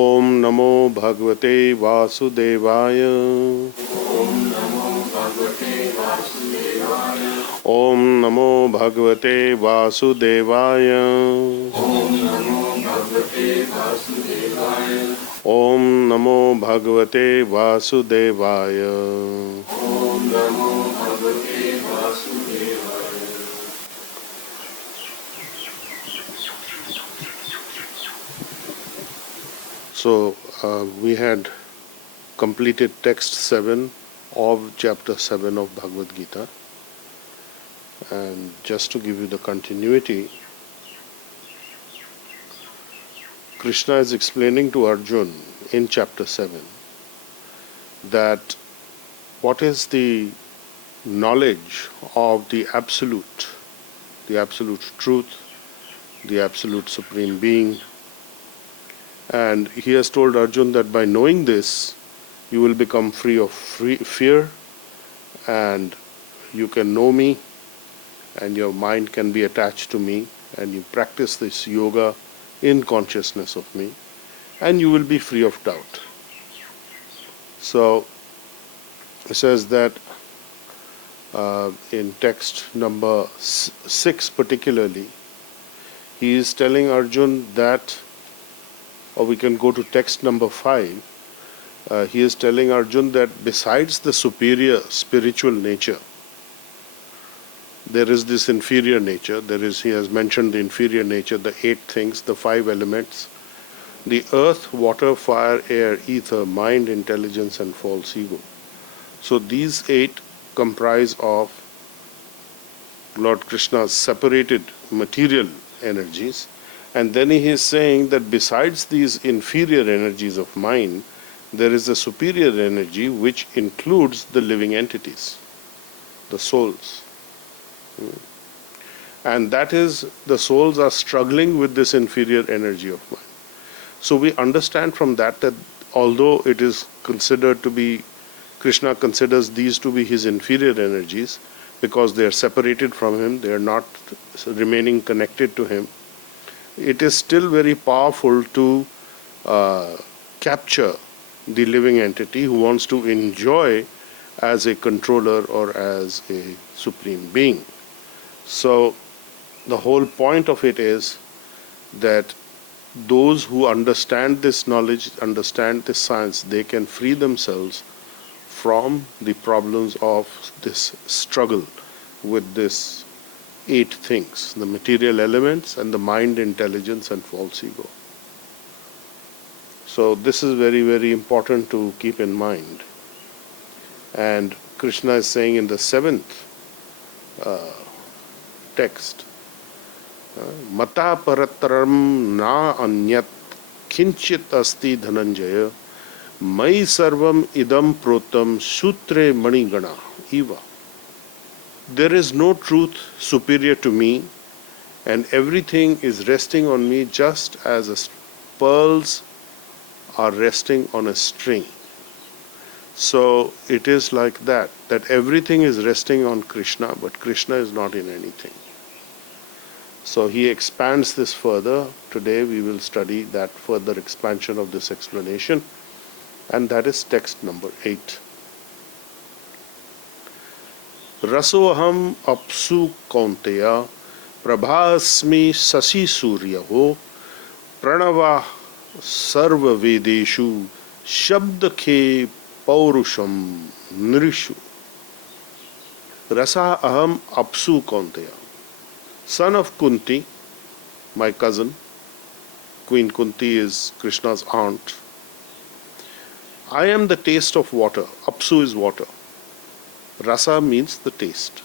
ओम नमो भगवते वासुदेवाय। ओम नमो भगवते वासुदेवाय। ओम नमो भगवते वासुदेवाय। So we had completed text 7 of chapter 7 of Bhagavad Gita, and just to give you the continuity, Krishna is explaining to Arjun in chapter 7 that what is the knowledge of the absolute truth, the absolute supreme being. And he has told Arjun that by knowing this, you will become free of fear, and you can know me, and your mind can be attached to me, and you practice this yoga in consciousness of me, and you will be free of doubt. So it says that in text number 6 particularly, he is telling Arjun that, or we can go to text number 5, he is telling Arjun that besides the superior spiritual nature, there is this inferior nature. He has mentioned the inferior nature, the 8 things, the 5 elements, the earth, water, fire, air, ether, mind, intelligence, and false ego. So these 8 comprise of Lord Krishna's separated material energies, and then he is saying that besides these inferior energies of mind, there is a superior energy which includes the living entities, the souls. And that is, the souls are struggling with this inferior energy of mind. So we understand from that although it is considered to be, Krishna considers these to be his inferior energies because they are separated from him, they are not remaining connected to him, it is still very powerful to capture the living entity who wants to enjoy as a controller or as a supreme being. So the whole point of it is that those who understand this knowledge, understand this science, they can free themselves from the problems of this struggle with this 8 things, the material elements and the mind, intelligence, and false ego. So this is very, very important to keep in mind. And Krishna is saying in the 7th text, Mata parataram na anyat kinchit asti dhananjaya mai sarvam idam protam sutre manigana eva. There is no truth superior to me, and everything is resting on me just as pearls are resting on a string. So it is like that everything is resting on Krishna, but Krishna is not in anything. So he expands this further. Today we will study that further expansion of this explanation, and that is text number 8. Rasoham apsu kaunteya prabhasmi sasi suryaho pranava sarva vedeshu shabda ke paurusham nrishu. Rasa aham apsu kaunteya. Son of Kunti, my cousin. Queen Kunti is Krishna's aunt. I am the taste of water. Apsu is water. Rasa means the taste.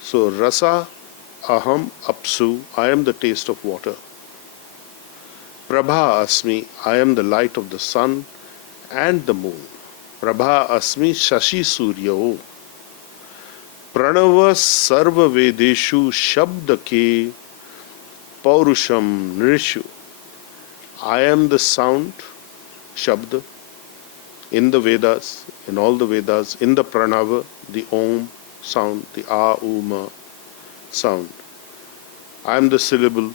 So rasa aham apsu, I am the taste of water. Prabha asmi, I am the light of the sun and the moon. Prabha asmi shashi suryao. Pranava sarva vedeshu shabda ke paurusham nrishu. I am the sound, shabda, in the Vedas, in all the Vedas, in the pranava, the om sound, the a, uma sound. I am the syllable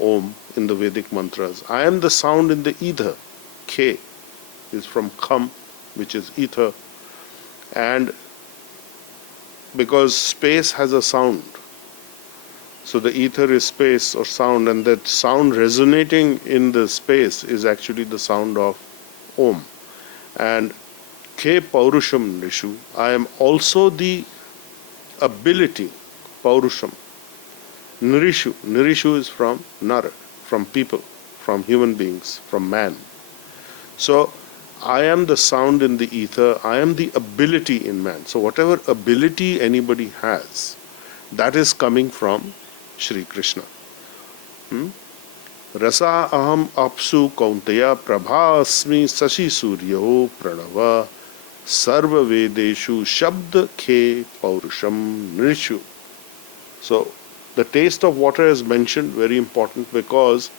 Om in the Vedic mantras. I am the sound in the ether. K is from Kham, which is ether. And because space has a sound, so the ether is space or sound, and that sound resonating in the space is actually the sound of Om. And K Paurusham Nishu, I am also the ability, Paurusham. Nirishu, Nirishu is from Nar, from people, from human beings, from man. So I am the sound in the ether, I am the ability in man. So whatever ability anybody has, that is coming from Shri Krishna. Rasa aham apsu kaunteya prabhasmi sashi suryo pranava sarva vedeshu shabd khe paurusham nirishu. So the taste of water is mentioned, very important, because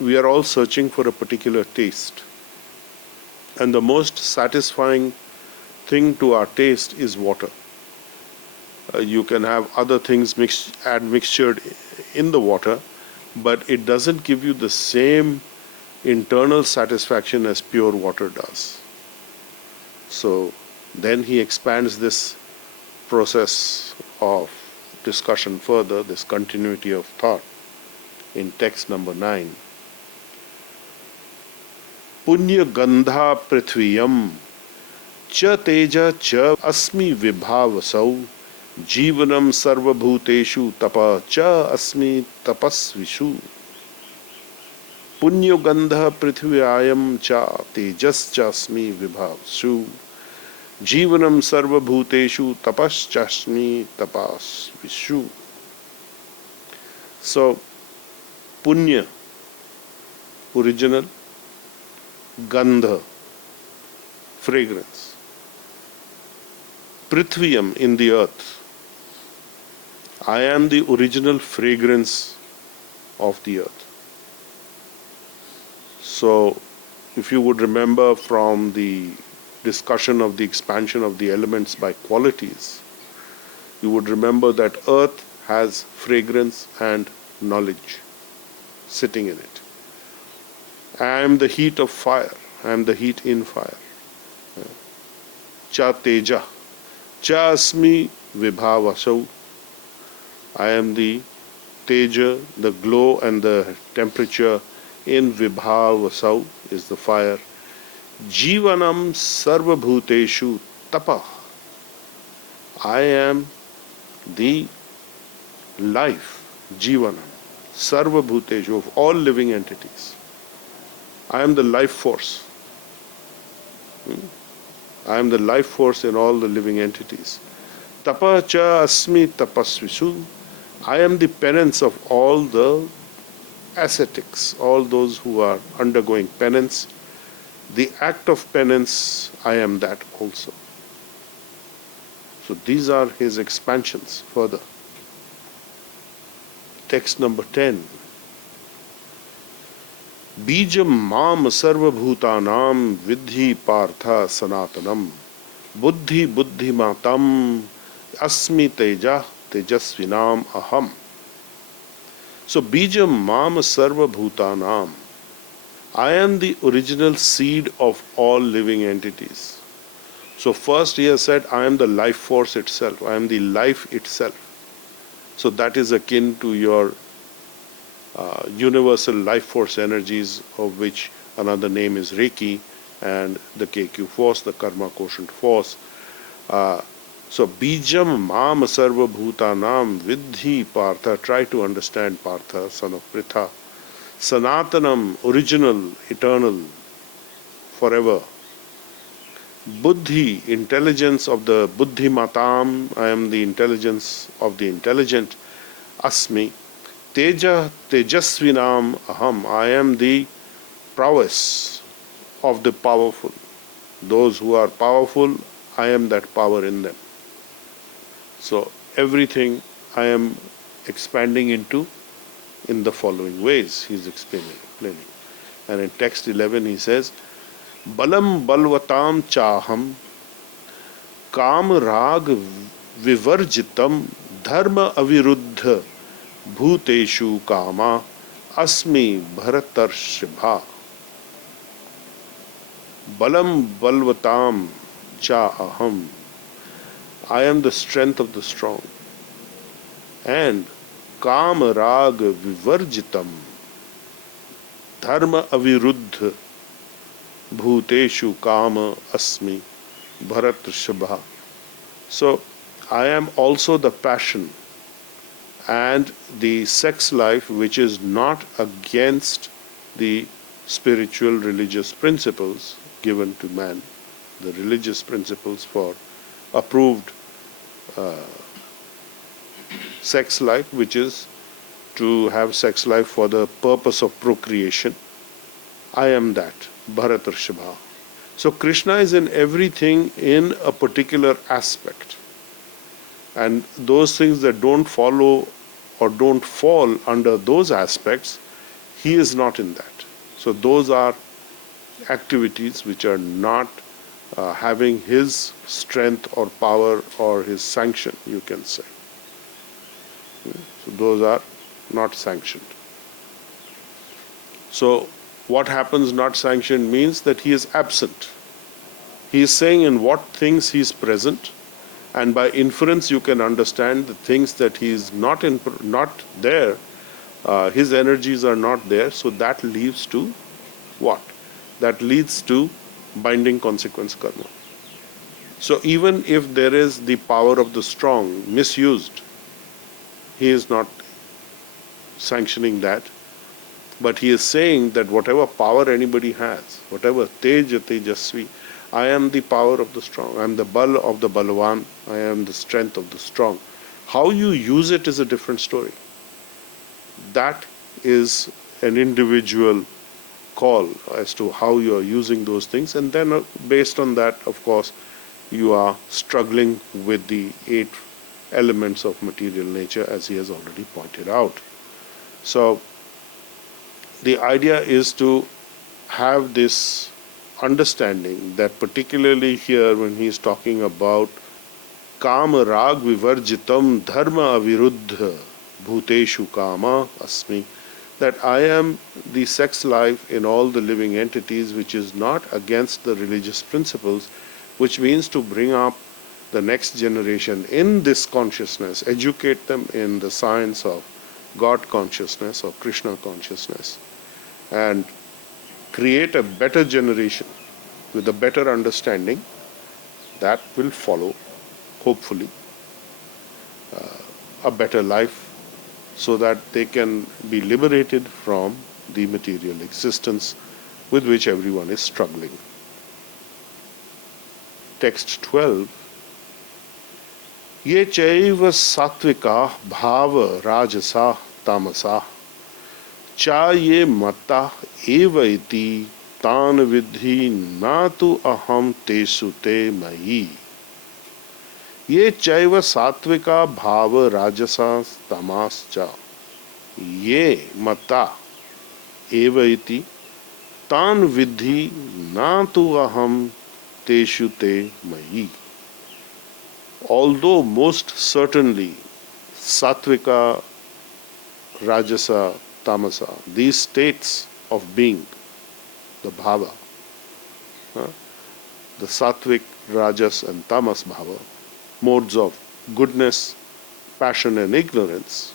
we are all searching for a particular taste. And the most satisfying thing to our taste is water. You can have other things add mixtured in the water, but it doesn't give you the same internal satisfaction as pure water does. So then he expands this process of discussion further, this continuity of thought, in text number 9. Punya gandha prithviyam cha teja cha asmi vibhavasau जीवनम सर्वभूतेषु तप च अस्मि तपस्विषु. पुण्यगंध पृथ्व्यायम च तेजश्चास्मि विभावसु जीवनम सर्वभूतेषु तपश्चास्मि तपस्विषु. So punya, original, gandha, fragrance, prithviyam, in the earth. I am the original fragrance of the earth. So, if you would remember from the discussion of the expansion of the elements by qualities, you would remember that earth has fragrance and knowledge sitting in it. I am the heat of fire. I am the heat in fire. Cha teja. Cha asmi vibhavasau. I am the teja, the glow and the temperature in vibhavasau is the fire. Jivanam sarvabhuteshu tapa. I am the life, jivanam, sarvabhuteshu, of all living entities. I am the life force. I am the life force in all the living entities. Tapa cha asmi tapasvisu. I am the penance of all the ascetics, all those who are undergoing penance. The act of penance, I am that also. So these are his expansions further. Text number 10. Bijam mam sarvabhutanam vidhi partha sanatanam buddhi buddhimatam asmi teja tejasvinam aham. So bijam mam sarvabhutanam. I am the original seed of all living entities. So first he has said, I am the life force itself. I am the life itself. So that is akin to your universal life force energies, of which another name is Reiki, and the KQ force, the karma quotient force. So bijam mam sarva bhutanam vidhi partha. Try to understand Partha, son of Pritha. Sanatanam, original, eternal, forever. Buddhi, intelligence of the buddhimatam. I am the intelligence of the intelligent. Asmi. Teja tejasvinam aham. I am the prowess of the powerful. Those who are powerful, I am that power in them. So everything I am expanding into in the following ways, he is explaining. And in text 11 he says, Balam balvatam chaham kam rag vivarjitam dharma aviruddha bhuteshu kama Asmi Bharatarshibha Balam Balvatam Cha Aham. I am the strength of the strong. And Kam Rag Vivarjitam Dharma Aviruddha Bhuteshu Kama Asmi Bharatarshibha. So I am also the passion and the sex life which is not against the spiritual religious principles given to man, the religious principles for approved sex life, which is to have sex life for the purpose of procreation. I am that, Bharatarshibha. So Krishna is in everything in a particular aspect. And those things that don't follow or don't fall under those aspects, he is not in that. So those are activities which are not having his strength or power or his sanction, you can say. So those are not sanctioned. So what happens not sanctioned means that he is absent. He is saying in what things he is present, and by inference you can understand the things that he is not there, his energies are not there, so that leads to what? That leads to binding consequence karma. So even if there is the power of the strong misused, he is not sanctioning that, but he is saying that whatever power anybody has, whatever teja tejasvi, I am the power of the strong, I am the bal of the balwan, I am the strength of the strong. How you use it is a different story. That is an individual call as to how you are using those things, and then based on that, of course, you are struggling with the 8 elements of material nature, as he has already pointed out. So the idea is to have this understanding that particularly here when he is talking about Kama Rag Vivarjitam Dharma Aviruddha Bhuteshu Kama Asmi, that I am the sex life in all the living entities which is not against the religious principles, which means to bring up the next generation in this consciousness, educate them in the science of God consciousness or Krishna consciousness, and create a better generation with a better understanding that will follow, hopefully, a better life, so that they can be liberated from the material existence with which everyone is struggling. Text 12. Ye chaiva satvika bhava rajasa tamasa cha ye mata eva iti tan vidhi natu aham tesu te mayi. Ye chaiva satvika bhava rajasa tamas cha ye mata eva iti tan vidhi natu aham tesu te mayi. Although most certainly Satvika, Rajasa, Tamasa, these states of being, the bhava, the Satvik, Rajas and Tamas bhava, modes of goodness, passion and ignorance,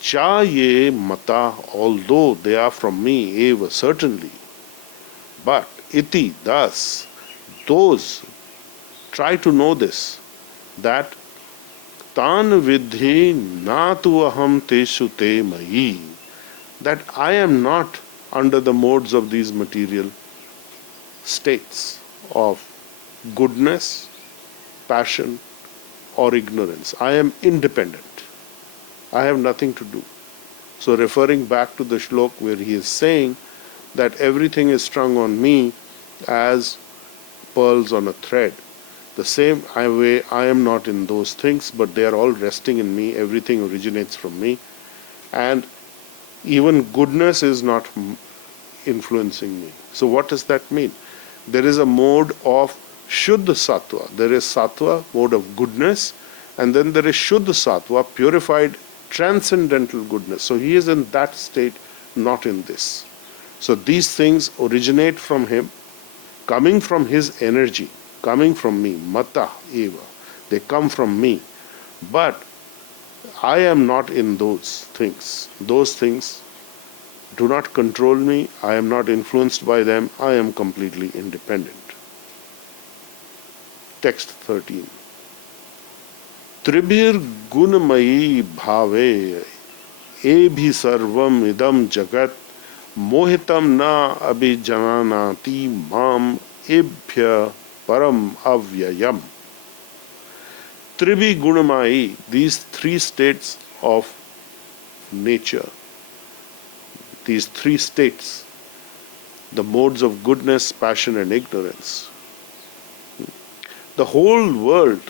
cha ye mata, although they are from me, eva, certainly, but iti, thus, those, try to know this, that tan vidhi natu aham tesu te mayi, that I am not under the modes of these material states of goodness, passion or ignorance. I am independent. I have nothing to do. So referring back to the shlok where he is saying that everything is strung on me as pearls on a thread. The same way I am not in those things, but they are all resting in me. Everything originates from me. And even goodness is not influencing me. So what does that mean? There is a mode of Shuddha Sattva. There is Sattva, mode of goodness, and then there is Shuddha Sattva, purified transcendental goodness. So he is in that state not in this. So these things originate from him, coming from his energy, coming from me, mata eva. They come from me. But I am not in those things. Those things do not control me. I am not influenced by them. I am completely independent. Text 13. Tribhir gunmayi bhave ebhi sarvam idam jagat mohitam na abhijananati mam ebhya param avyayam. Tribhi gunamayi, these three states of nature, these three states, the modes of goodness, passion, and ignorance. The whole world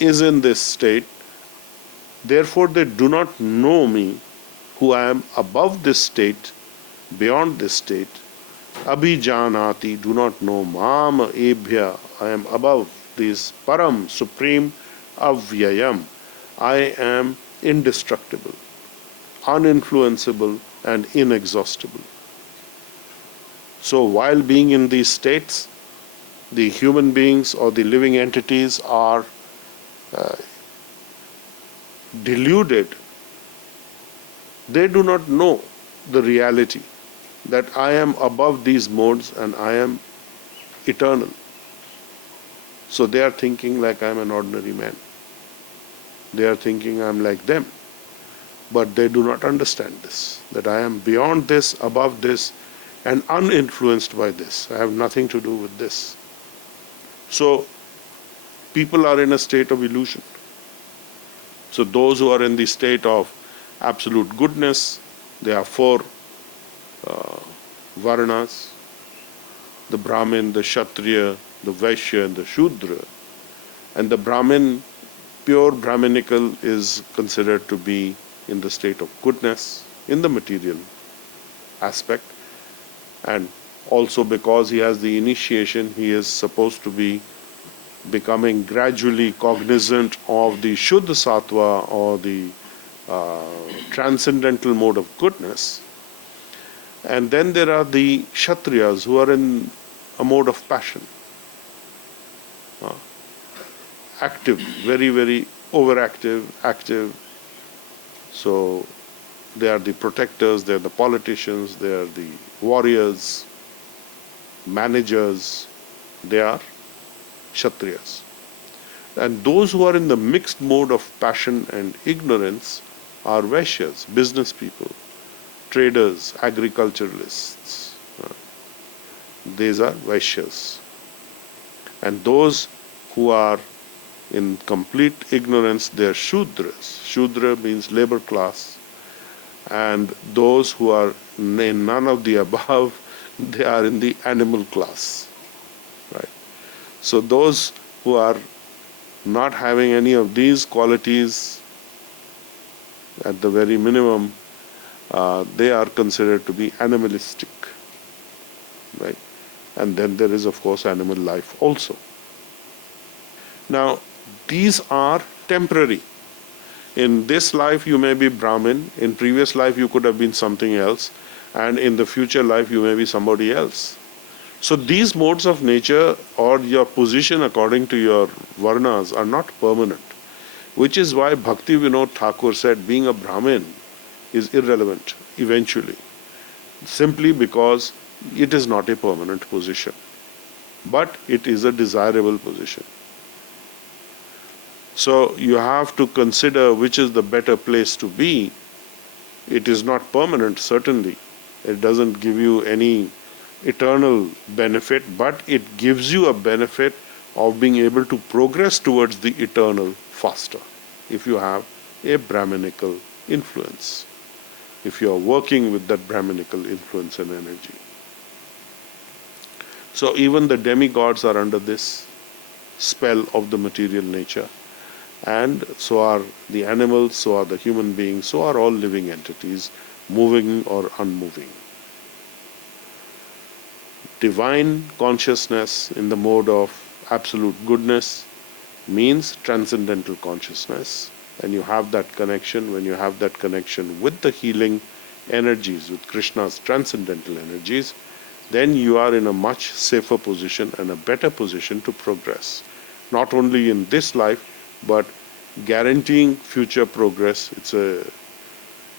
is in this state, therefore they do not know me, who I am above this state, beyond this state. Abhijanati, do not know. Mam ebhya, I am above this. Param, supreme. Avyayam, I am indestructible, uninfluenceable, and inexhaustible. So while being in these states, the human beings or the living entities are deluded. They do not know the reality that I am above these modes and I am eternal. So they are thinking like I am an ordinary man. They are thinking I am like them. But they do not understand this, that I am beyond this, above this, and uninfluenced by this. I have nothing to do with this. So people are in a state of illusion. So those who are in the state of absolute goodness, there are four varnas: the Brahmin, the Kshatriya, the Vaishya, and the Shudra. And the Brahmin, pure Brahminical, is considered to be in the state of goodness, in the material aspect. And also because he has the initiation, he is supposed to be becoming gradually cognizant of the Shuddha Sattva or the transcendental mode of goodness. And then there are the Kshatriyas who are in a mode of passion. Active, very, very overactive, active. So they are the protectors, they are the politicians, they are the warriors, managers, they are Kshatriyas. And those who are in the mixed mode of passion and ignorance are Vaishyas, business people, traders, agriculturalists. These are Vaishyas. And those who are in complete ignorance, they are Shudras. Shudra means labor class. And those who are in none of the above, they are in the animal class. Right? So those who are not having any of these qualities, at the very minimum, they are considered to be animalistic. Right? And then there is, of course, animal life also. Now, these are temporary. In this life you may be Brahmin, in previous life you could have been something else, and in the future life you may be somebody else. So these modes of nature or your position according to your varnas are not permanent, which is why Bhakti Vinod Thakur said being a Brahmin is irrelevant eventually, simply because it is not a permanent position, but it is a desirable position. So you have to consider which is the better place to be. It is not permanent, certainly. It doesn't give you any eternal benefit, but it gives you a benefit of being able to progress towards the eternal faster if you have a Brahminical influence, if you are working with that Brahminical influence and energy. So even the demigods are under this spell of the material nature. And so are the animals, so are the human beings, so are all living entities, moving or unmoving. Divine consciousness in the mode of absolute goodness means transcendental consciousness. And you have that connection. When you have that connection with the healing energies, with Krishna's transcendental energies, then you are in a much safer position and a better position to progress. Not only in this life, but guaranteeing future progress. It's a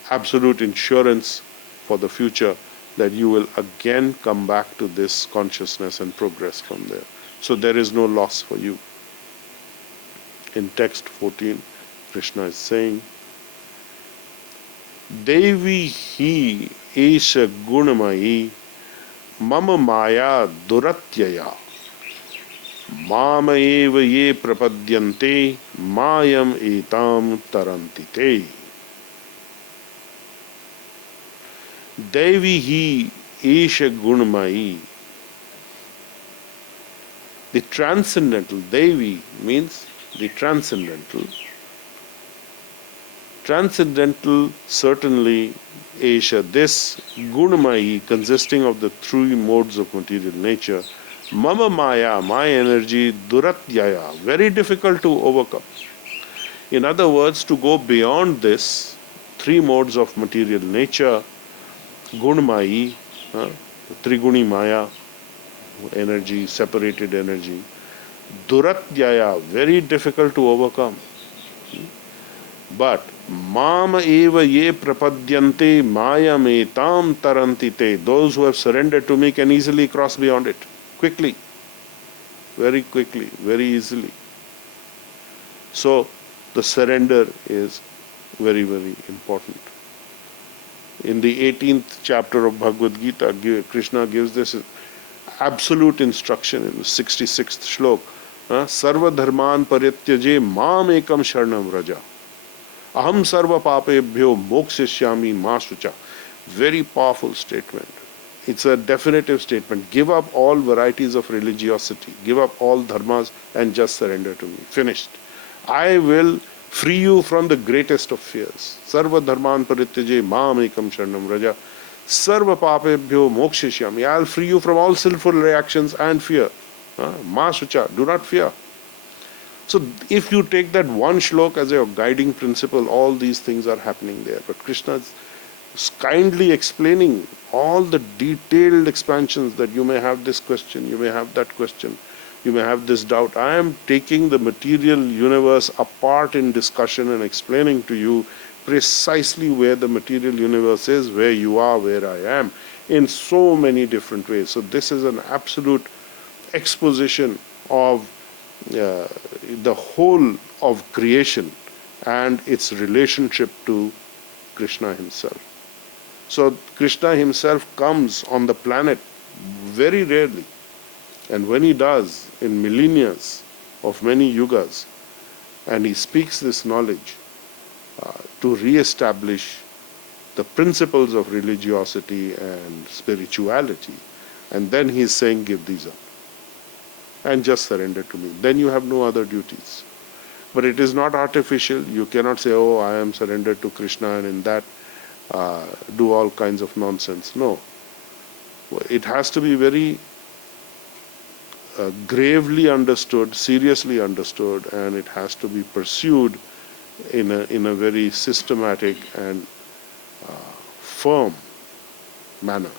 absolute insurance for the future that you will again come back to this consciousness and progress from there. So there is no loss for you. In text 14, Krishna is saying, Devi hi esha gunamayi mama maya duratyaya mama eva ye prapadyante mayam etam tarantite. Devi hi esha gunamayi. The transcendental, Devi means the transcendental. Transcendental, certainly, Esha, this Gunamayi, consisting of the three modes of material nature, Mama Maya, my energy, Duratyaya, very difficult to overcome. In other words, to go beyond this three modes of material nature, Gunamayi, Triguni Maya, energy, separated energy, Duratyaya, very difficult to overcome. But Mama eva ye prapadyante maya metam tarantite. Those who have surrendered to me can easily cross beyond it. Quickly. Very quickly. Very easily. So, the surrender is very, very important. In the 18th chapter of Bhagavad Gita, Krishna gives this absolute instruction in the 66th shlok. Sarva dharman parityaje mam ekam sharanam raja. Aham sarva papebhyo mokshishyami ma shucha. Very powerful statement. It's a definitive statement. Give up all varieties of religiosity. Give up all dharmas and just surrender to me. Finished. I will free you from the greatest of fears. Sarva dharman parityaje mam ekam sharanam raja. Sarva papebhyo mokshishyami. I'll free you from all sinful reactions and fear. Ma shucha. Do not fear. So if you take that one shlok as your guiding principle, all these things are happening there. But Krishna is kindly explaining all the detailed expansions that you may have this question, you may have that question, you may have this doubt. I am taking the material universe apart in discussion and explaining to you precisely where the material universe is, where you are, where I am, in so many different ways. So this is an absolute exposition of the whole of creation and its relationship to Krishna himself. So Krishna himself comes on the planet very rarely, and when he does, in millennia of many yugas, and he speaks this knowledge to re-establish the principles of religiosity and spirituality, and then he is saying, give these up and just surrender to me. Then you have no other duties. But it is not artificial. You cannot say, oh, I am surrendered to Krishna and in that do all kinds of nonsense. No. It has to be very gravely understood, seriously understood, and it has to be pursued in a very systematic and firm manner.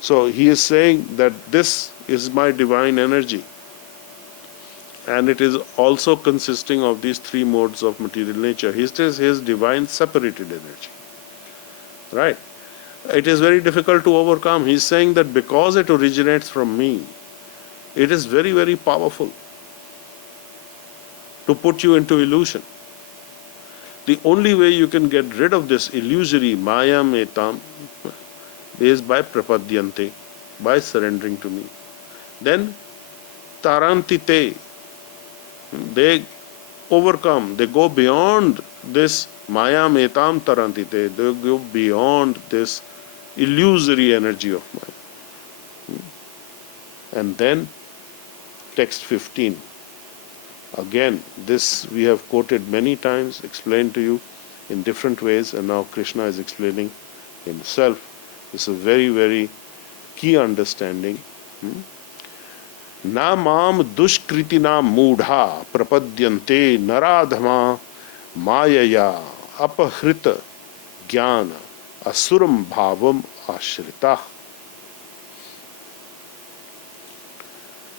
So he is saying that this is my divine energy, and it is also consisting of these three modes of material nature. He says his divine separated energy. Right? It is very difficult to overcome. He is saying that because it originates from me, it is very, very powerful to put you into illusion. The only way you can get rid of this illusory maya metam is by prapadyante, by surrendering to me. Then tarantite, they overcome, they go beyond this maya metam tarantite, they go beyond this illusory energy of mine. And then text 15. Again, this we have quoted many times, explained to you in different ways, and now Krishna is explaining himself. It's a very, very key understanding. Na mam dushkritina moodha prapadyante naradhama mayaya apahrita jnana asuram bhavam ashrita.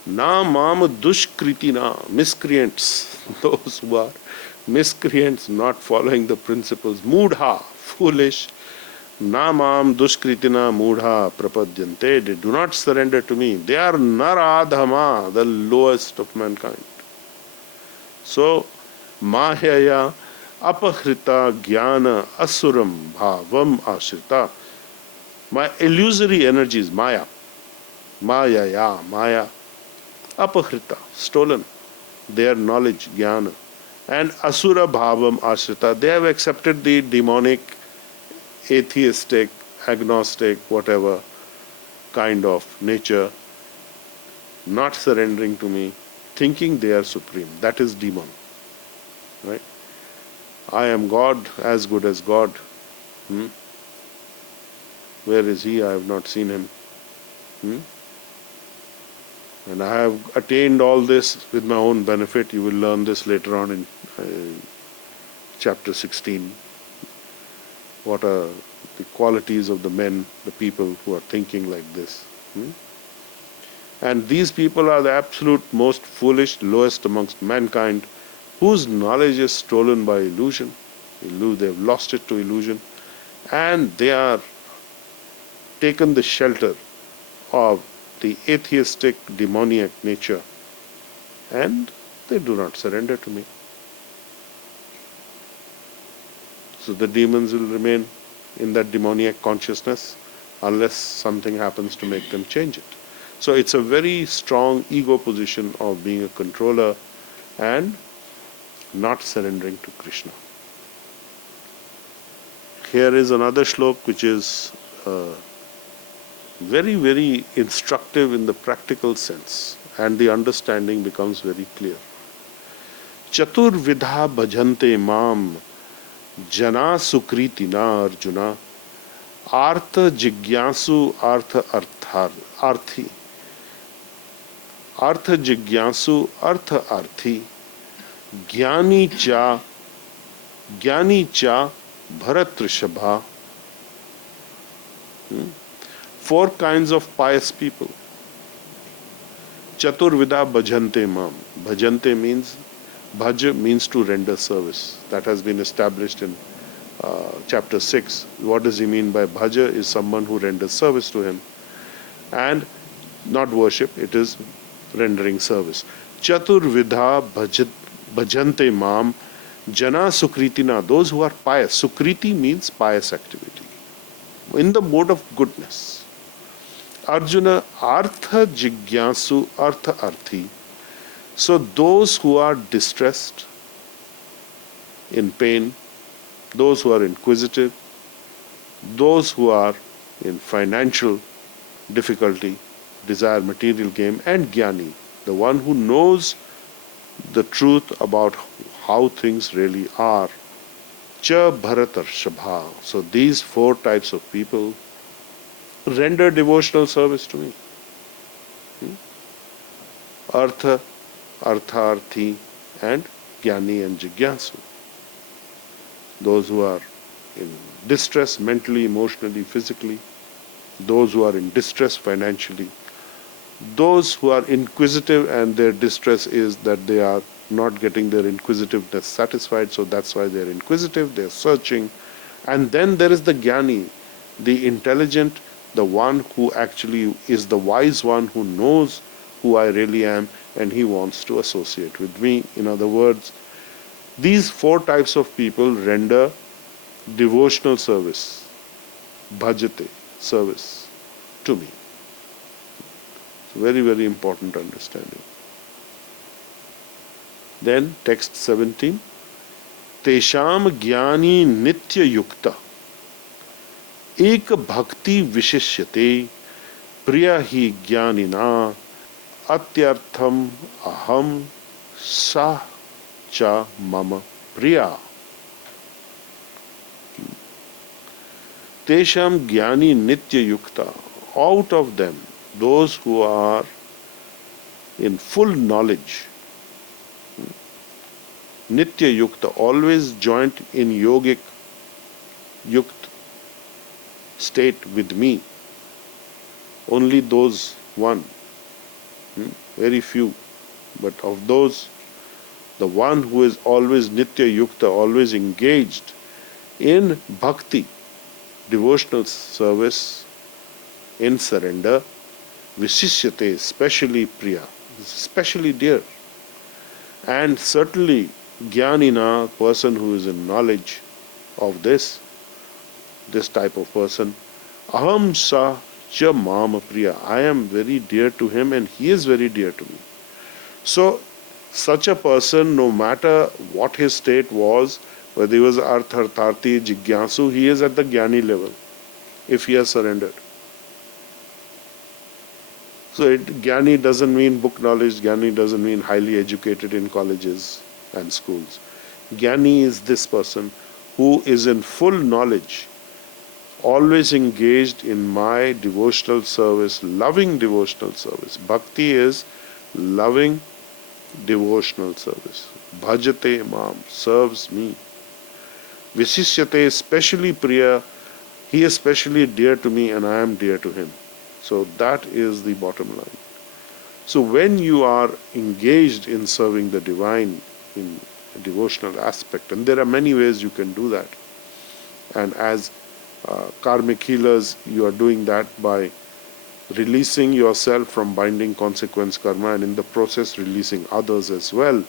Na mam dushkritina, miscreants, those who are miscreants, not following the principles. Mudha, foolish. Na mam dushkritina mudha prapadyante, they do not surrender to me. They are naradhama, the lowest of mankind. So, mahaya apahrita jnana asuram bhavam ashrita. My illusory energies, maya, maya, apahrita, stolen, their knowledge, jnana, and asura bhavam ashrita, they have accepted the demonic, atheistic, agnostic, whatever kind of nature, not surrendering to me, thinking they are supreme. That is demon. Right? I am God, as good as God. Where is he? I have not seen him. And I have attained all this with my own benefit. You will learn this later on in chapter 16. What are the qualities of the men, the people who are thinking like this. And these people are the absolute most foolish, lowest amongst mankind, whose knowledge is stolen by illusion. They have lost it to illusion. And they are taken the shelter of the atheistic, demoniac nature. And they do not surrender to me. So the demons will remain in that demoniac consciousness unless something happens to make them change it. So it's a very strong ego position of being a controller and not surrendering to Krishna. Here is another shlok which is very, very instructive in the practical sense, and the understanding becomes very clear. Chatur vidha bhajante mam jana sukritina arjuna artha jigyasu artha arthi artha jigyasu artha arthi jnani cha bharat. Four kinds of pious people. Chaturvida bhajante mam. Bhajante means, bhaj means to render service. That has been established in chapter 6. What does he mean by bhaja? Is someone who renders service to him. And not worship, it is rendering service. Chaturvidha bhajante mam jana sukritina. Those who are pious. Sukriti means pious activity. In the mode of goodness. Arjuna artha jigyasu artha arthi. So those who are distressed, in pain, those who are inquisitive, those who are in financial difficulty, desire material gain, and jnani, the one who knows the truth about how things really are. Cha bharatar shabha. So these four types of people render devotional service to me. Artha, artharthi, and jnani and jigyasu. Those who are in distress mentally, emotionally, physically. Those who are in distress financially. Those who are inquisitive and their distress is that they are not getting their inquisitiveness satisfied, so that's why they're inquisitive, they're searching. And then there is the jnani, the intelligent, the one who actually is the wise one who knows who I really am and he wants to associate with me. In other words, these four types of people render devotional service, bhajate, service to me. Very, very important understanding. Then text 17. Tesham jnani nitya yukta ek bhakti vishishyate priya hi jnanina atyartham aham sa cha mama priya. Tesham jnani nitya yukta. Out of them, those who are in full knowledge, nitya yukta, always joint in yogic yukt, state with me. Only those one, very few. But of those, the one who is always Nitya Yukta, always engaged in bhakti, devotional service, in surrender, Vishishyate, especially Priya, especially dear. And certainly Jnanina, person who is in knowledge of this type of person, Aham sa cha mam priya. I am very dear to him and he is very dear to me. So such a person, no matter what his state was, whether he was Arthartarthi, Jigyasu, he is at the Jnani level if he has surrendered. So Jnani doesn't mean book knowledge, Jnani doesn't mean highly educated in colleges and schools. Jnani is this person who is in full knowledge, always engaged in my devotional service, loving devotional service. Bhakti is loving devotional service. Bhajate mam, serves me. Vishishyate, especially Priya, he is especially dear to me and I am dear to him. So that is the bottom line. So when you are engaged in serving the divine in a devotional aspect, and there are many ways you can do that, and as karmic healers, you are doing that by releasing yourself from binding consequence karma, and in the process releasing others as well,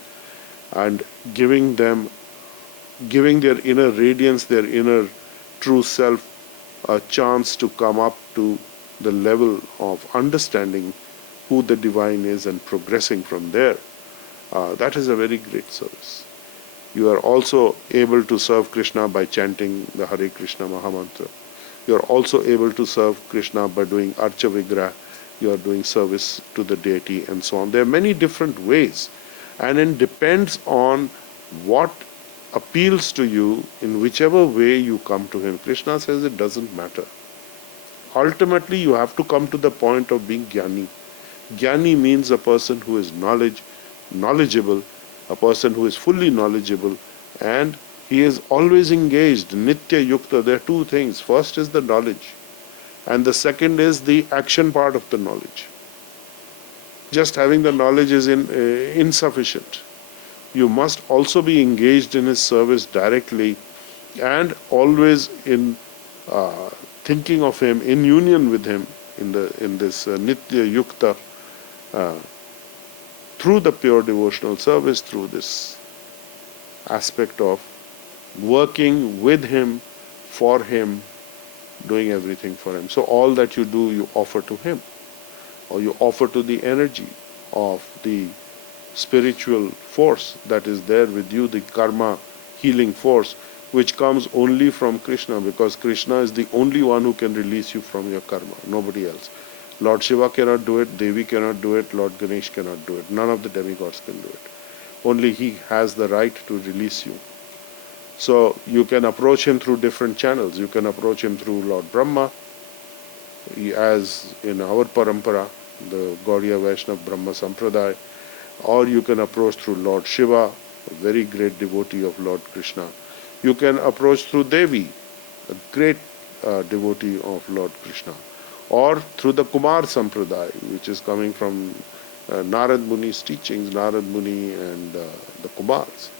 and giving their inner radiance, their inner true self, a chance to come up to the level of understanding who the divine is and progressing from there. That is a very great service. You are also able to serve Krishna by chanting the Hare Krishna Mahamantra. You are also able to serve Krishna by doing Archa Vigraha. You are doing service to the deity and so on. There are many different ways, and it depends on what appeals to you in whichever way you come to him. Krishna says it doesn't matter. Ultimately, you have to come to the point of being Jnani. Jnani means a person who is knowledgeable, a person who is fully knowledgeable, and he is always engaged, Nitya Yukta. There are two things. First is the knowledge, and the second is the action part of the knowledge. Just having the knowledge is insufficient. You must also be engaged in his service directly and always in thinking of him, in union with him, in this Nitya Yukta, through the pure devotional service, through this aspect of working with him, for him, doing everything for him. So all that you do, you offer to him, or you offer to the energy of the spiritual force that is there with you, the karma healing force, which comes only from Krishna, because Krishna is the only one who can release you from your karma, nobody else. Lord Shiva cannot do it, Devi cannot do it, Lord Ganesh cannot do it, none of the demigods can do it. Only he has the right to release you. So you can approach him through different channels. You can approach him through Lord Brahma, as in our parampara, the Gaudiya Vaishnava Brahma Sampradaya, or you can approach through Lord Shiva, a very great devotee of Lord Krishna. You can approach through Devi, a great devotee of Lord Krishna, or through the Kumar Sampradaya, which is coming from Narad Muni's teachings, Narad Muni and the Kumars.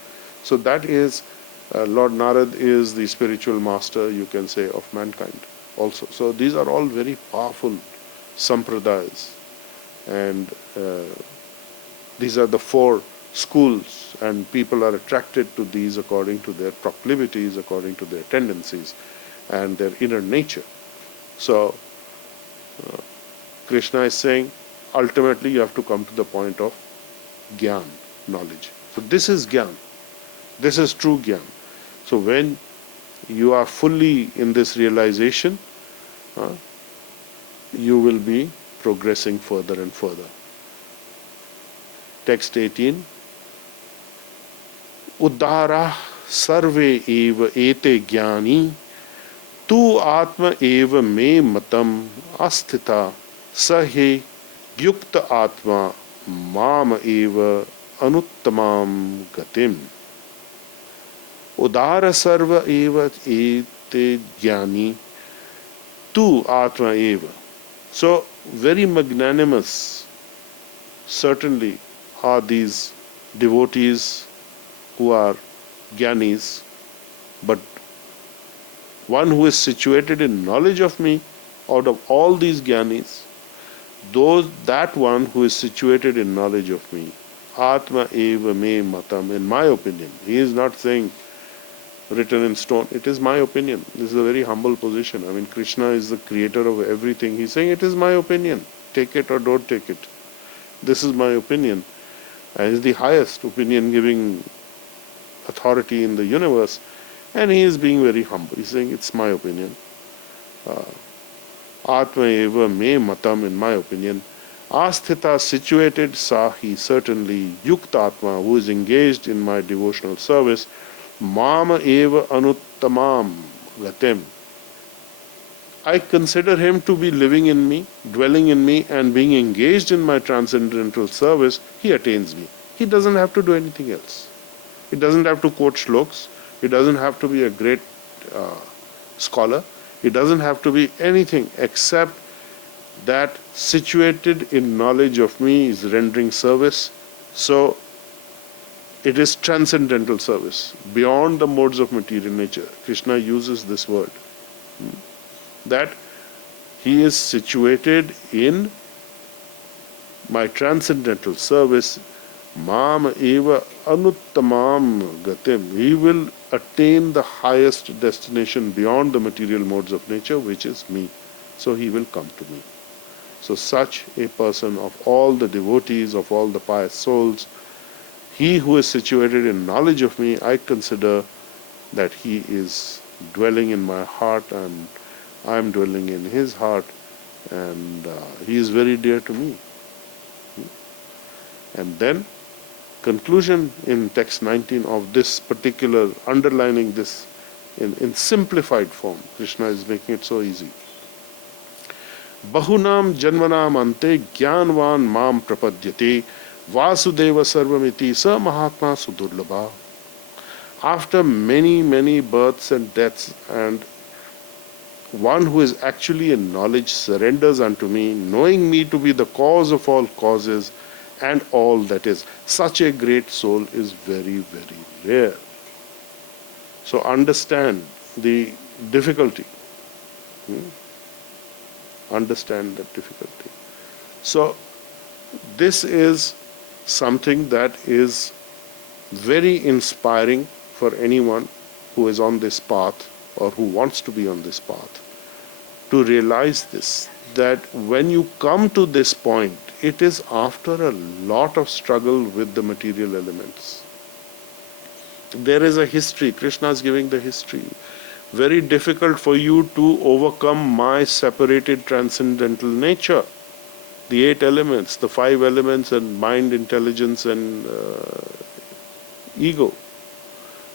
So that is, Lord Narad is the spiritual master, you can say, of mankind also. So these are all very powerful sampradayas, and these are the four schools, and people are attracted to these according to their proclivities, according to their tendencies and their inner nature. So Krishna is saying, ultimately you have to come to the point of Gyan, knowledge. So this is Gyan. This is true Gyan. So when you are fully in this realization, you will be progressing further and further. Text 18. Uddhara sarve eva ete jnani tu atma eva me matam asthita sahe yukta atma mam eva anuttamam gatim. Udara sarva eva ete jnani. tu atma eva. So, very magnanimous, certainly, are these devotees who are jnanis, but one who is situated in knowledge of me, out of all these jnanis, that one who is situated in knowledge of me, Atma eva me matam, in my opinion. He is not saying written in stone. It is my opinion. This is a very humble position. I mean, Krishna is the creator of everything. He's saying, it is my opinion. Take it or don't take it. This is my opinion. And he's the highest opinion giving authority in the universe. And he is being very humble. He's saying, it's my opinion. Atma eva me matam, in my opinion. Asthita, situated, sahi, certainly, yukta atma, who is engaged in my devotional service, mama eva anuttamam gatem. I consider him to be living in me, dwelling in me, and being engaged in my transcendental service. He attains me. He doesn't have to do anything else. He doesn't have to quote shlokas. He doesn't have to be a great scholar. He doesn't have to be anything except that situated in knowledge of me is rendering service. So it is transcendental service, beyond the modes of material nature. Krishna uses this word. That he is situated in my transcendental service, mam eva anuttamam gatim. He will attain the highest destination beyond the material modes of nature, which is me. So he will come to me. So such a person, of all the devotees, of all the pious souls, he who is situated in knowledge of me, I consider that he is dwelling in my heart and I am dwelling in his heart, and he is very dear to me. And then, conclusion in text 19 of this particular, underlining this in simplified form. Krishna is making it so easy. Bahunam janmanam ante jnanvan mam prapadyate vasudeva sarvamiti sa mahatma sudurlabha. After many, many births and deaths, and one who is actually in knowledge surrenders unto me, knowing me to be the cause of all causes and all that is. Such a great soul is very, very rare. So understand the difficulty. Understand that difficulty. So this is something that is very inspiring for anyone who is on this path or who wants to be on this path, to realize this, that when you come to this point, it is after a lot of struggle with the material elements. There is a history. Krishna is giving the history. Very difficult for you to overcome my separated transcendental nature. The 8 elements, the 5 elements, and mind, intelligence, and ego.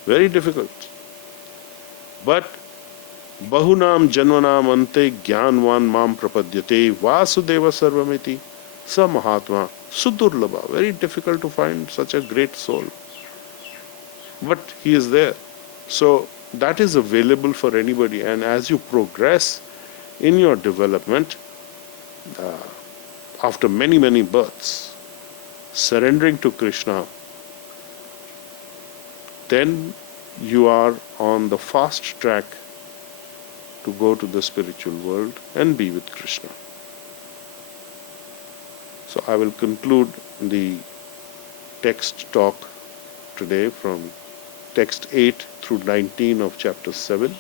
Very difficult. But bahunam janvanam ante jnanvan mam prapadyate vasudeva sarvamiti sa mahatma sudurlabha. Very difficult to find such a great soul. But he is there. So that is available for anybody. And as you progress in your development, after many, many births, surrendering to Krishna, then you are on the fast track to go to the spiritual world and be with Krishna. So I will conclude the text talk today from text 8 through 19 of chapter 7.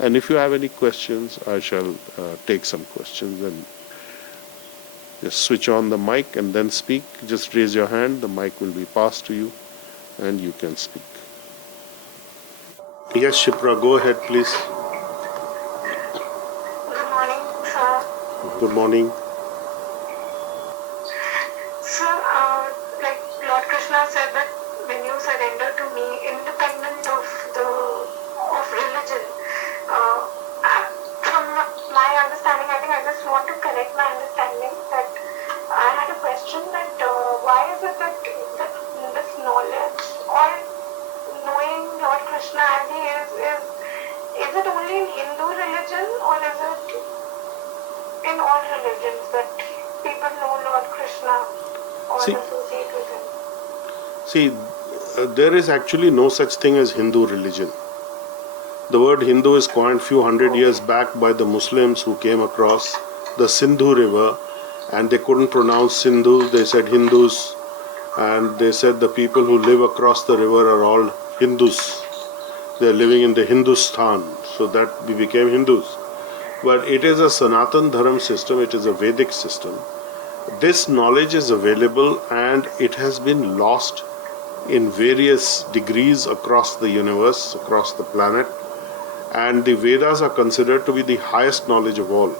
And if you have any questions, I shall take some questions, and just switch on the mic and then speak. Just raise your hand, the mic will be passed to you and you can speak. Yes, Shipra, go ahead, please. Good morning, sir. Good morning. Sir, like Lord Krishna said that when you surrender to me, independent of religion, from my understanding, I think I just want to correct my understanding that I had a question that why is it that this knowledge or knowing Lord Krishna as he is is it only in Hindu religion or is it in all religions that people know Lord Krishna or See, associate with him? see, there is actually no such thing as Hindu religion. The word Hindu is coined few hundred years back by the Muslims who came across the Sindhu river, and they couldn't pronounce Sindhu, they said Hindus, and they said the people who live across the river are all Hindus. They are living in the Hindustan, so that we became Hindus. But it is a Sanatan Dharam system, it is a Vedic system. This knowledge is available and it has been lost in various degrees across the universe, across the planet, and the Vedas are considered to be the highest knowledge of all.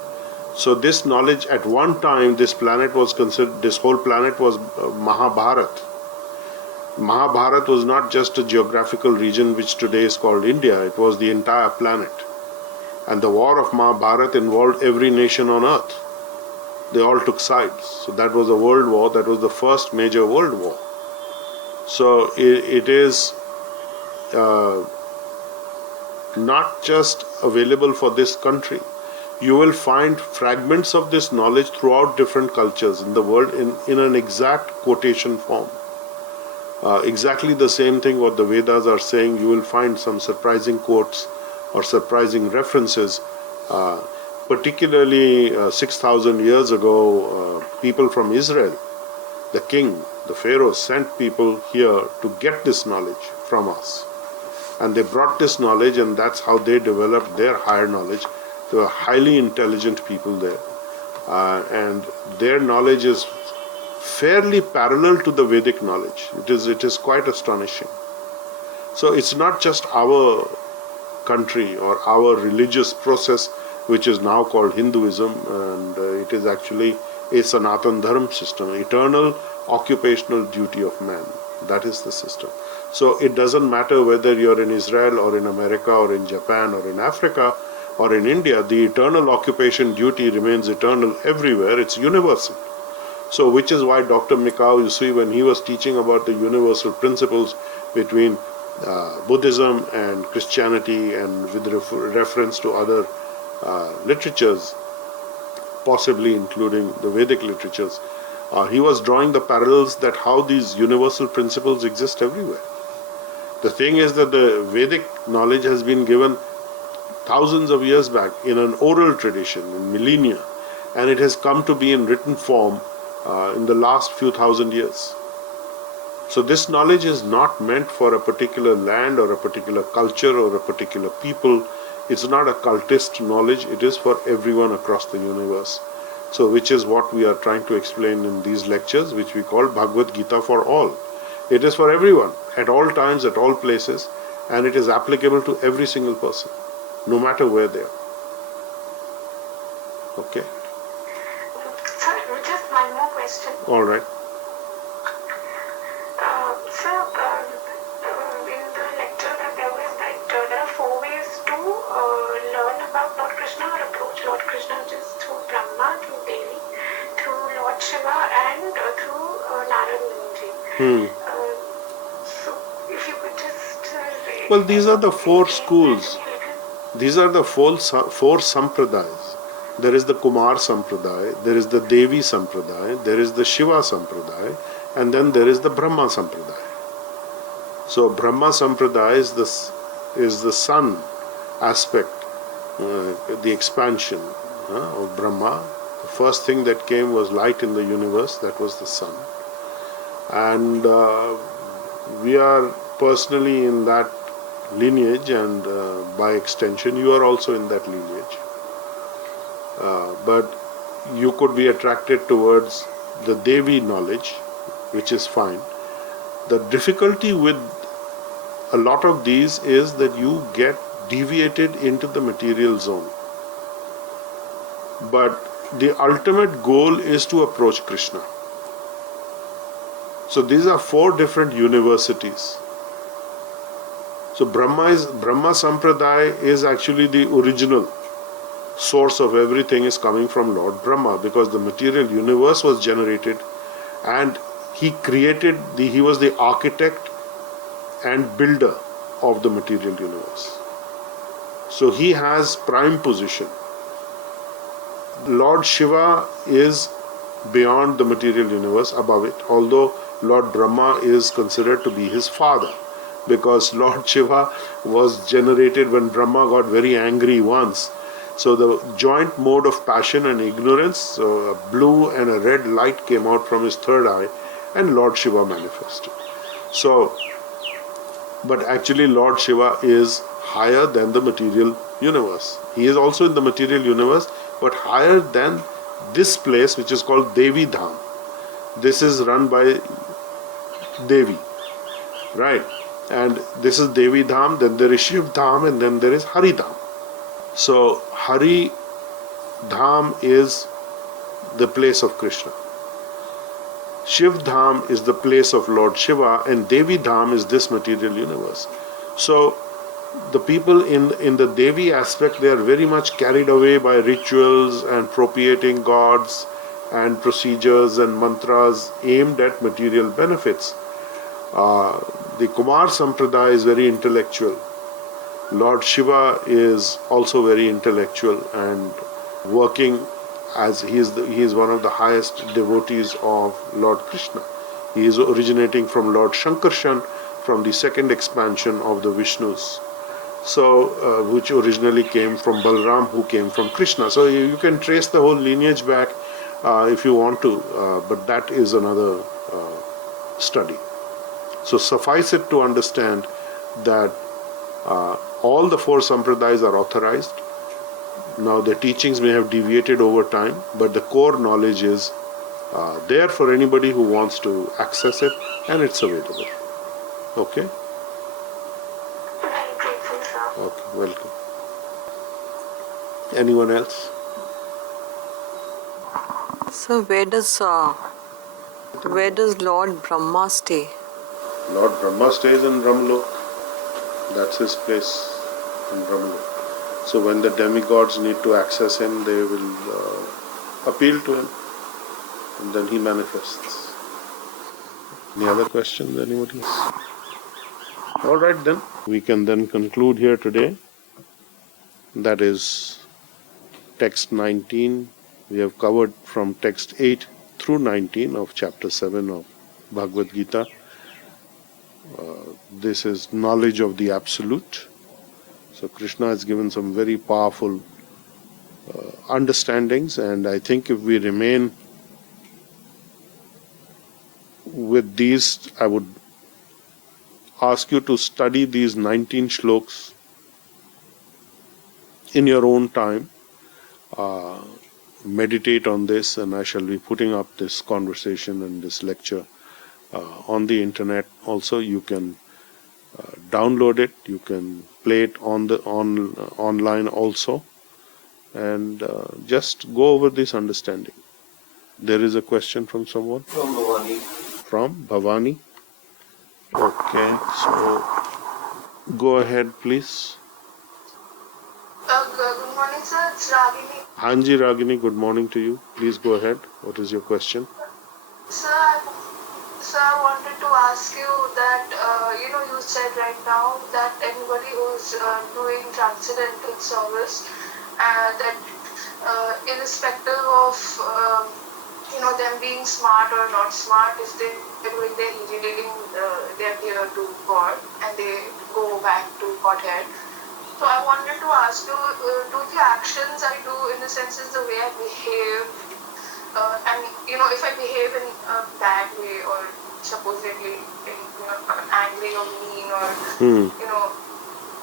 So this knowledge, at one time, this whole planet was Mahabharat. Mahabharat was not just a geographical region which today is called India, it was the entire planet. And the war of Mahabharat involved every nation on earth. They all took sides. So that was a world war, that was the first major world war. So it is not just available for this country. You will find fragments of this knowledge throughout different cultures in the world in an exact quotation form. Exactly the same thing what the Vedas are saying, you will find some surprising quotes or surprising references. Particularly 6,000 years ago, people from Israel, the king, the pharaoh sent people here to get this knowledge from us. And they brought this knowledge, and that's how they developed their higher knowledge. They were highly intelligent people there. And their knowledge is fairly parallel to the Vedic knowledge. It is quite astonishing. So it's not just our country or our religious process which is now called Hinduism, and it is actually a Sanatan Dharma system, eternal occupational duty of man. That is the system. So it doesn't matter whether you're in Israel or in America or in Japan or in Africa or in India, the eternal occupation duty remains eternal everywhere. It's universal. So which is why Dr. Mikao, you see, when he was teaching about the universal principles between Buddhism and Christianity and with reference to other literatures, possibly including the Vedic literatures, he was drawing the parallels that how these universal principles exist everywhere. The thing is that the Vedic knowledge has been given thousands of years back in an oral tradition, in millennia, and it has come to be in written form in the last few thousand years. So this knowledge is not meant for a particular land or a particular culture or a particular people. It's not a cultist knowledge, it is for everyone across the universe. So which is what we are trying to explain in these lectures, which we call Bhagavad Gita for all. It is for everyone, at all times, at all places, and it is applicable to every single person, no matter where they are. Okay? Sir, just one more question. All right. Sir, in the lecture that there was that there are 4 ways to learn about Lord Krishna or approach Lord Krishna, which is through Brahma, through Devi, through Lord Shiva, and through Narad Muni. So, if you could just... Well, these are the 4 schools. These are the 4 sampradayas. There is the Kumar Sampradaya, there is the Devi Sampradaya, there is the Shiva Sampradaya, and then there is the Brahma Sampradaya. So Brahma Sampradaya is the sun aspect, the expansion of Brahma. The first thing that came was light in the universe, that was the sun. And we are personally in that lineage, and by extension you are also in that lineage. But you could be attracted towards the Devi knowledge, which is fine. The difficulty with a lot of these is that you get deviated into the material zone. But the ultimate goal is to approach Krishna. So these are 4 different universities. So Brahma Sampradaya is actually the original source of everything, is coming from Lord Brahma, because the material universe was generated and he was the architect and builder of the material universe. So he has prime position. Lord Shiva is beyond the material universe, above it, although Lord Brahma is considered to be his father, because Lord Shiva was generated when Brahma got very angry once. So the joint mode of passion and ignorance, so a blue and a red light came out from his third eye, and Lord Shiva manifested. So, but actually Lord Shiva is higher than the material universe. He is also in the material universe, but higher than this place which is called Devi Dham. This is run by Devi, right? And this is Devi Dham, then there is Shiv Dham, and then there is Hari Dham. So Hari Dham is the place of Krishna. Shiv Dham is the place of Lord Shiva, and Devi Dham is this material universe. So the people in the Devi aspect, they are very much carried away by rituals and propitiating gods and procedures and mantras aimed at material benefits. The Kumar Sampradaya is very intellectual. Lord Shiva is also very intellectual and working as he is one of the highest devotees of Lord Krishna. He is originating from Lord Shankarshan, from the second expansion of the Vishnus. So, which originally came from Balram, who came from Krishna. So you can trace the whole lineage back if you want to, but that is another study. So suffice it to understand that all the four sampradayas are authorized. Now the teachings may have deviated over time, but the core knowledge is there for anybody who wants to access it, and it's available. Okay? Very grateful, sir. Okay, welcome. Anyone else? So where does Lord Brahma stay? Lord Brahma stays in Brahmalok. That's his place in Brahmalok. So when the demigods need to access him, they will appeal to him, and then he manifests. Any other questions, anybody else? All right then, we can then conclude here today. That is text 19. We have covered from text 8 through 19 of chapter 7 of Bhagavad Gita. This is knowledge of the Absolute. So Krishna has given some very powerful understandings, and I think if we remain with these, I would ask you to study these 19 shloks in your own time. Meditate on this, and I shall be putting up this conversation and this lecture on the internet. Also, you can download it, you can play it online also, and just go over this understanding. There is a question from someone? From Bhavani. From Bhavani? Okay, so go ahead, please. Good morning, sir. It's Ragini. Hanji Ragini, good morning to you. Please go ahead. What is your question? Sir, I wanted to ask you that, you said right now that anybody who's doing transcendental service, that irrespective of, them being smart or not smart, if they're doing their healing, they're here to God and they go back to Godhead. So I wanted to ask you, do the actions I do in the sense is the way I behave, and if I behave in a bad way or supposedly angry or mean or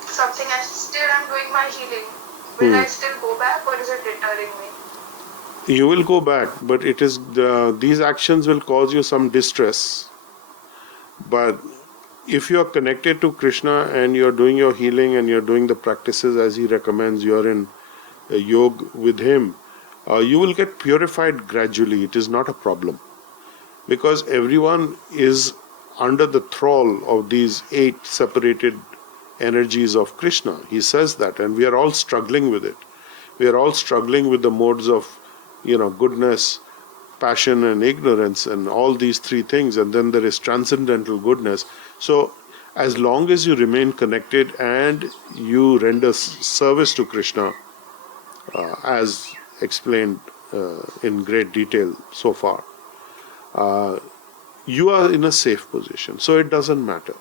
something, and still I'm doing my healing, will I still go back, or is it deterring me? You will go back, but it is these actions will cause you some distress. But if you are connected to Krishna and you are doing your healing and you are doing the practices as he recommends, you are in yoga with him, you will get purified gradually. It is not a problem, because everyone is under the thrall of these 8 separated energies of Krishna. He says that, and we are all struggling with it. We are all struggling with the modes of goodness, passion and ignorance, and all these 3 things, and then there is transcendental goodness. So as long as you remain connected and you render service to Krishna, as explained in great detail so far, you are in a safe position. So it doesn't matter.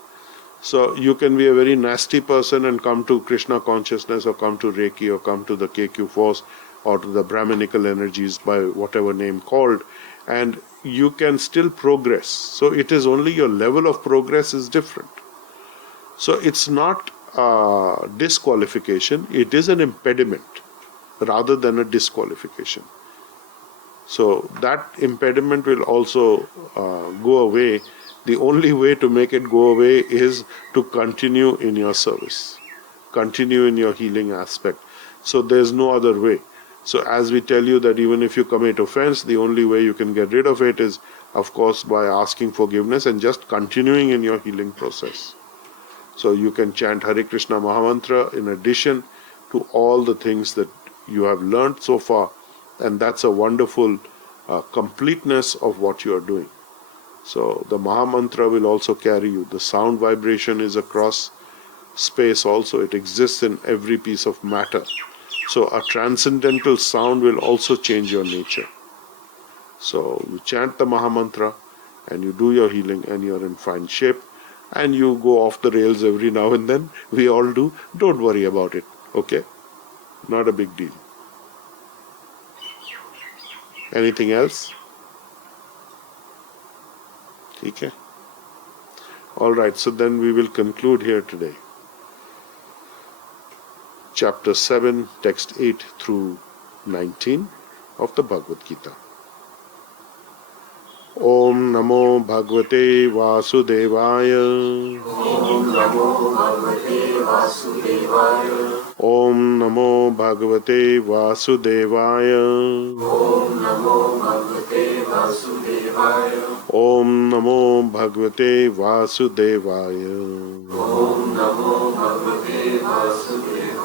So you can be a very nasty person and come to Krishna consciousness, or come to Reiki, or come to the KQ force, or to the Brahminical energies by whatever name called, and you can still progress. So it is only your level of progress is different. So it's not disqualification, it is an impediment rather than a disqualification. So that impediment will also go away. The only way to make it go away is to continue in your service, continue in your healing aspect. So there's no other way. So as we tell you that even if you commit offense, the only way you can get rid of it is, of course, by asking forgiveness and just continuing in your healing process. So you can chant Hare Krishna Mahamantra in addition to all the things that you have learned so far, and that's a wonderful completeness of what you are doing. So the Mahamantra will also carry you. The sound vibration is across space also. It exists in every piece of matter. So a transcendental sound will also change your nature. So you chant the Mahamantra and you do your healing and you're in fine shape, and you go off the rails every now and then. We all do. Don't worry about it. Okay? Not a big deal. Anything else? Okay. All right, so then we will conclude here today. Chapter 7, text 8 through 19 of the Bhagavad Gita. Om Namo Bhagavate Vasudevaya. Om Namo Bhagavate Vasudevaya. Om Namo Bhagavate Vasudevaya. Om Namo Bhagavate Vasudevaya. Om Namo Bhagavate Vasudevaya. Om Namo Bhagavate Vasudevaya.